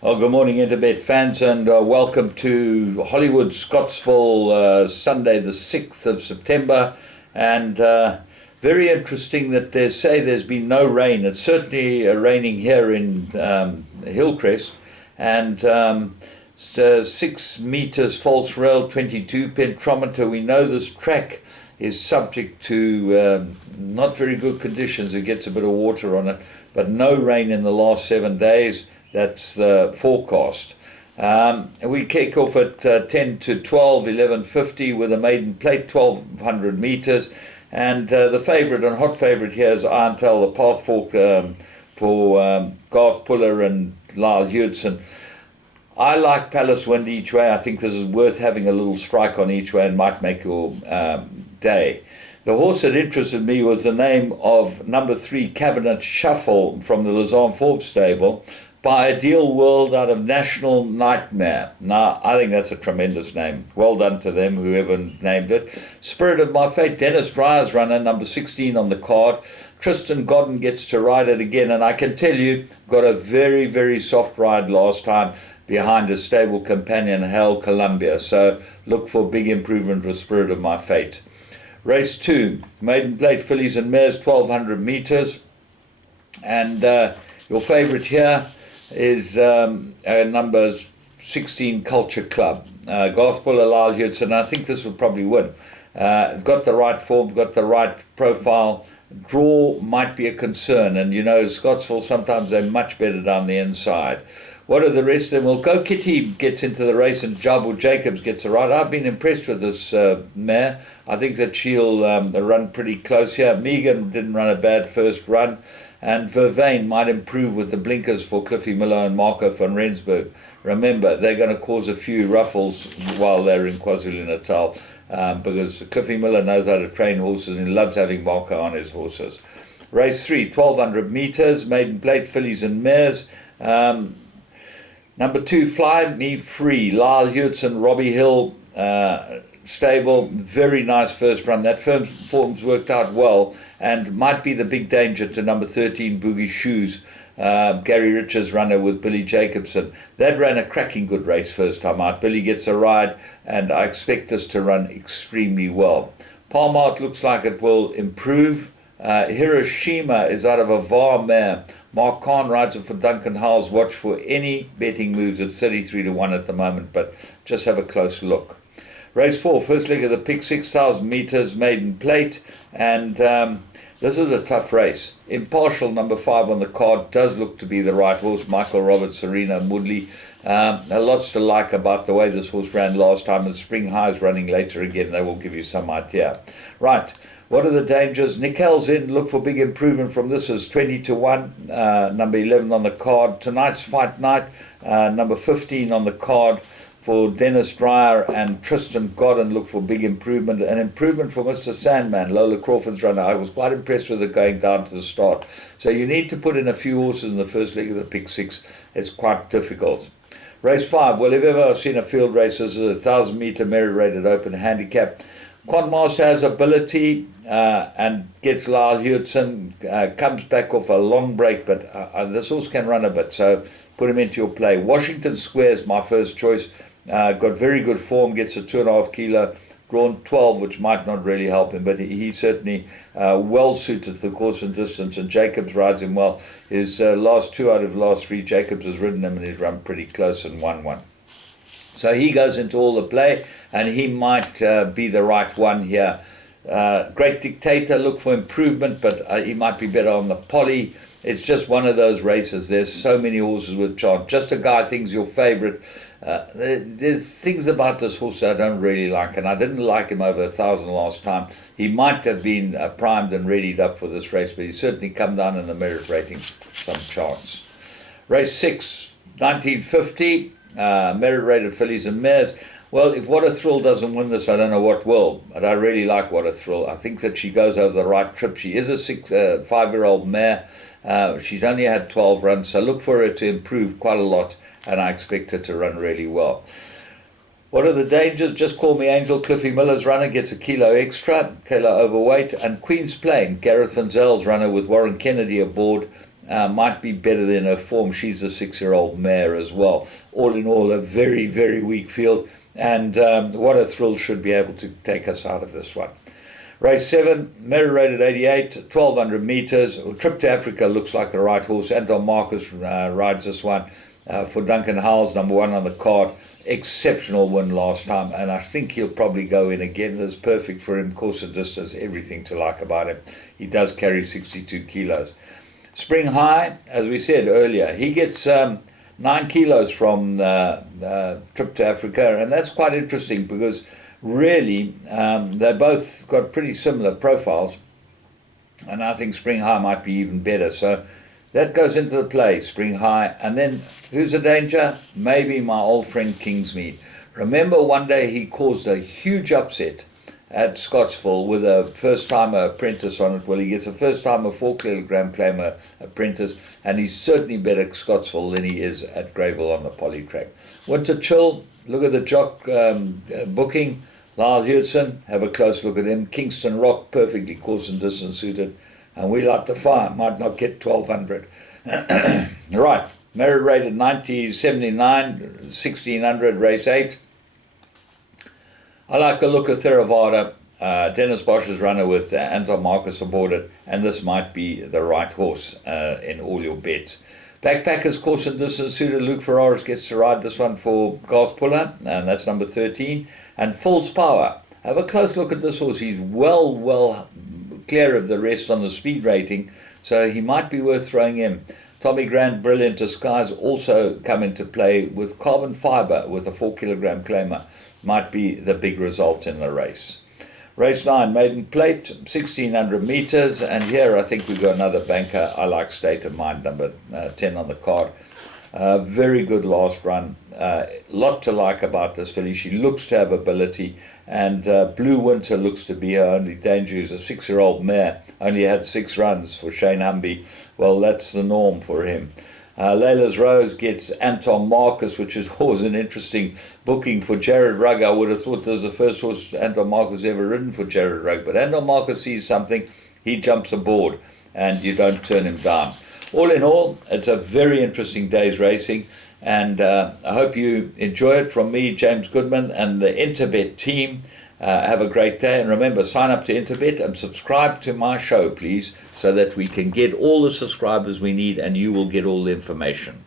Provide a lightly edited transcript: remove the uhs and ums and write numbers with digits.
Well, good morning, Interbet fans, and welcome to Hollywood, Scottsville, Sunday, the 6th of September. And very interesting that they say there's been no rain. It's certainly raining here in Hillcrest. And 6 meters false rail, 22 pentometer. We know this track is subject to not very good conditions. It gets a bit of water on it, but no rain in the last 7 days. That's the forecast. We kick off at 10 to 12, 11:50 with a maiden plate, 1,200 meters. And the favourite and hot favourite here is Irontail, the path fork for Garth Puller and Lyle Hewitson. I like Palace Wind each way. I think this is worth having a little strike on each way and might make your day. The horse that interested me was the name of number 3, Cabinet Shuffle, from the Lazarne Forbes stable, by Ideal World out of National Nightmare. Now, I think that's a tremendous name. Well done to them, whoever named it. Spirit of My Fate, Dennis Dryer's runner, number 16 on the card. Tristan Godden gets to ride it again, and I can tell you, got a very, very soft ride last time behind a stable companion, Hail Columbia. So look for big improvement with Spirit of My Fate. Race 2, maiden plate fillies and mares, 1,200 meters. And your favourite here is number 16, Culture Club. Garth Puller, Lyle Hewitson. I think this will probably win. It's got the right form, got the right profile. Draw might be a concern, and you know, Scottsville, sometimes they're much better down the inside. What are the rest of them? Well, Go Kitty gets into the race and Jabal Jacobs gets a ride. I've been impressed with this mare. I think that she'll run pretty close here. Megan didn't run a bad first run. And Vervain might improve with the blinkers for Cliffy Miller and Marco van Rensburg. Remember, they're going to cause a few ruffles while they're in KwaZulu-Natal because Cliffy Miller knows how to train horses and he loves having Marco on his horses. Race 3, 1,200 meters, maiden plate, fillies and mares. Number 2, Fly Me Free, Lyle Hewitson, Robbie Hill stable. Very nice first run. That form's worked out well and might be the big danger to number 13, Boogie Shoes, Gary Richards' runner with Billy Jacobson. That ran a cracking good race first time out. Billy gets a ride, and I expect this to run extremely well. Palmart looks like it will improve. Hiroshima is out of a VAR mare. Mark Kahn rides it for Duncan Howell's. Watch for any betting moves. It's 33 to 1 at the moment, but just have a close look. Race 4, first leg of the pick, 6,000 meters, maiden plate, and this is a tough race. Impartial, number 5 on the card, does look to be the right horse. Michael Roberts, Serena Woodley. Lots to like about the way this horse ran last time, and Spring High is running later again. They will give you some idea. Right. What are the dangers? Nickel's in. Look for big improvement from this. Is 20 to 1. Number 11 on the card. Tonight's fight night. Number 15 on the card for Dennis Dreyer and Tristan Godden. Look for big improvement. An improvement for Mr. Sandman, Lola Crawford's runner. I was quite impressed with it going down to the start. So you need to put in a few horses in the first leg of the pick 6. It's quite difficult. Race 5. Well, if ever I've seen a field race, this is a 1,000 meter merit rated open handicap. Quantmaster has ability and gets Lyle Hewitson, comes back off a long break, but this horse can run a bit, so put him into your play. Washington Square is my first choice. Got very good form, gets a 2.5 kilo, drawn 12, which might not really help him, but he's certainly well suited to the course and distance, and Jacobs rides him well. His last 2 out of the last 3, Jacobs has ridden him and he's run pretty close and won one. So he goes into all the play, and he might be the right one here. Great Dictator, look for improvement, but he might be better on the poly. It's just one of those races. There's so many horses with chance. Just a guy thinks your favourite. There's things about this horse I don't really like, and I didn't like him over 1,000 last time. He might have been primed and readied up for this race, but he's certainly come down in the merit rating some chance. Race 6, 1950. Merit rated fillies and mares. Well, if What a Thrill doesn't win this, I don't know what will. But I really like What a Thrill. I think that she goes over the right trip. She is a 5-year-old mare. She's only had 12 runs, so look for her to improve quite a lot, and I expect her to run really well. What are the dangers? Just Call Me Angel, Cliffy Miller's runner, gets a kilo extra, kilo overweight, and Queen's Plain, Gareth Van Zell's runner with Warren Kennedy aboard, might be better than her form. She's a 6-year-old mare as well. All in all, a very, very weak field. And what a thrill should be able to take us out of this one. Race 7, Merit rated 88, 1,200 meters. Trip to Africa looks like the right horse. Anton Marcus rides this one for Duncan Howells, number 1 on the card. Exceptional win last time, and I think he'll probably go in again. It's perfect for him. Course and distance, everything to like about him. He does carry 62 kilos. Spring High, as we said earlier, he gets 9 kilos from Trip to Africa, and that's quite interesting because really they both got pretty similar profiles, and I think Spring High might be even better. So that goes into the play, Spring High. And then who's a danger? Maybe my old friend Kingsmead. Remember one day he caused a huge upset at Scottsville with a first-timer apprentice on it. Well, he gets a first-timer 4-kilogram claimer apprentice, and he's certainly better at Scottsville than he is at Greyville on the poly track. Winter Chill, look at the jock booking. Lyle Hewitson, have a close look at him. Kingston Rock, perfectly course and distance suited. And We Like to Fire, might not get 1,200. Right, merit rated 90, 79, 1,600, race 8. I like the look of Theravada. Dennis Bosch's runner with Anton Marcus aboard it, and this might be the right horse in all your bets. Backpackers, course and distance suited. Luke Ferraris gets to ride this one for Garth Puller, and that's number 13. And Full's Power. Have a close look at this horse. He's well clear of the rest on the speed rating, so he might be worth throwing in. Tommy Grant, Brilliant Disguise, also come into play with Carbon Fiber with a 4-kilogram claimer. Might be the big result in the race. Race 9, Maiden Plate, 1,600 meters, and here I think we've got another banker. I like State of Mind, number 10 on the card. Very good last run. Lot to like about this filly. She looks to have ability, and Blue Winter looks to be her only danger. She's a 6-year-old mare, only had 6 runs for Shane Humby. Well, that's the norm for him. Layla's Rose gets Anton Marcus, which is always an interesting booking for Jared Rugg. I would have thought this is the first horse Anton Marcus ever ridden for Jared Rugg, but Anton Marcus sees something, he jumps aboard, and you don't turn him down. All in all, it's a very interesting day's racing, and I hope you enjoy it. From me, James Goodman, and the Interbet team. Have a great day, and remember, sign up to Interbet and subscribe to my show, please, so that we can get all the subscribers we need and you will get all the information.